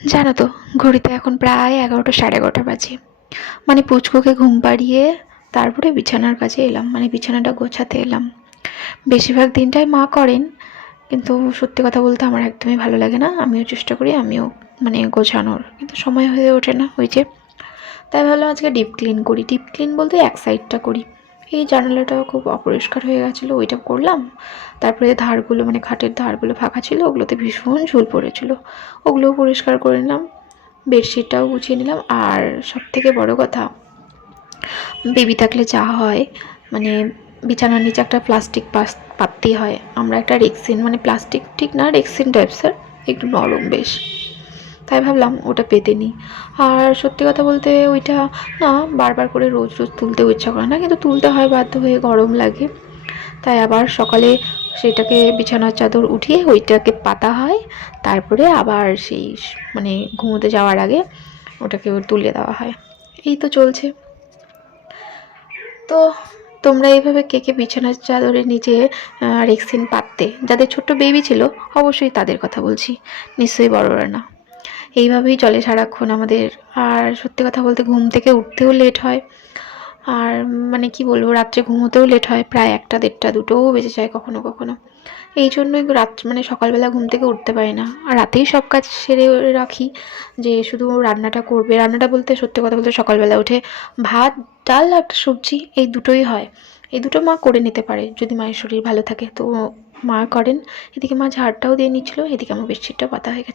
জানো তো, ঘড়িতে এখন প্রায় এগারোটা সাড়ে এগারোটা বাজে। মানে পুচকুকে ঘুম পাড়িয়ে তারপরে বিছানার কাছে এলাম মানে বিছানাটা গোছাতে এলাম। বেশিরভাগ দিনটাই মা করেন, কিন্তু সত্যি কথা বলতে আমার একদমই ভালো লাগে না। আমিও চেষ্টা করি, আমিও মানে গোছানোর, কিন্তু সময় হয়ে ওঠে না ওই যে তাই ভাবলাম আজকে ডিপ ক্লিন করি। ডিপ ক্লিন বলতে এক সাইডটা করি। এই জানালাটাও খুব অপরিষ্কার হয়ে গেছিল, ওইটা করলাম। তারপরে ধারগুলো মানে খাটের ধারগুলো ফাঁকা ছিল, ওগুলোতে ভীষণ ঝুল পড়েছিল। ওগুলোও পরিষ্কার করে নিলাম, বেডশিটটাও গুছিয়ে নিলাম, আর সব থেকে বড় কথা, বেবি থাকলে যা হয় মানে বিছানার নিচে একটা প্লাস্টিক পাস পাততেই হয়। আমরা একটা রেক্সিন মানে প্লাস্টিক ঠিক না, রেক্সিন টাইপসের একটু নরম বেশ। তাই ভাবলাম ওটা পেতে নিই। আর সত্যি কথা বলতে ওইটা না, বারবার করে রোজ রোজ তুলতেও ইচ্ছা করে না, কিন্তু তুলতে হয় বাধ্য হয়ে, গরম লাগে। তাই আবার সকালে সেটাকে বিছানার চাদর উঠিয়ে ওইটাকে পাতা হয়, তারপরে আবার সেই মানে ঘুমোতে যাওয়ার আগে ওটাকে তুলে দেওয়া হয়। এই তো চলছে। তো তোমরা এইভাবে কে কে বিছানার চাদরের নিচে রেক্সিন পাততে, যাদের ছোট্ট বেবি ছিল, অবশ্যই তাদের কথা বলছি। নিশ্চয়ই বড়রা না। এইভাবেই চলে সারাক্ষণ আমাদের। আর সত্যি কথা বলতে ঘুম থেকে উঠতেও লেট হয়। আর মানে কি বলব, রাত্রে ঘুমোতেও লেট হয়, প্রায় একটা, দেড়টা, দুটোও বেজে যায় কখনো কখনো। এই জন্যই রাত মানে সকালবেলা ঘুম থেকে উঠতে পারি না। আর রাতেই সব কাজ সেরে রাখি, যে শুধু রান্নাটা করবে। রান্নাটা বলতে, সত্যি কথা বলতে সকালবেলা উঠে ভাত, ডাল আর সবজি এই দুটোই হয়। এই দুটো মা করে নিতে পারে, যদি মায়ের শরীর ভালো থাকে। তো মা করেন। এদিকে মা ঝাড়টাও দিয়ে নিচ্ছিল, এদিকে আমার বেডশিটটাও পাতা হয়ে গেছে।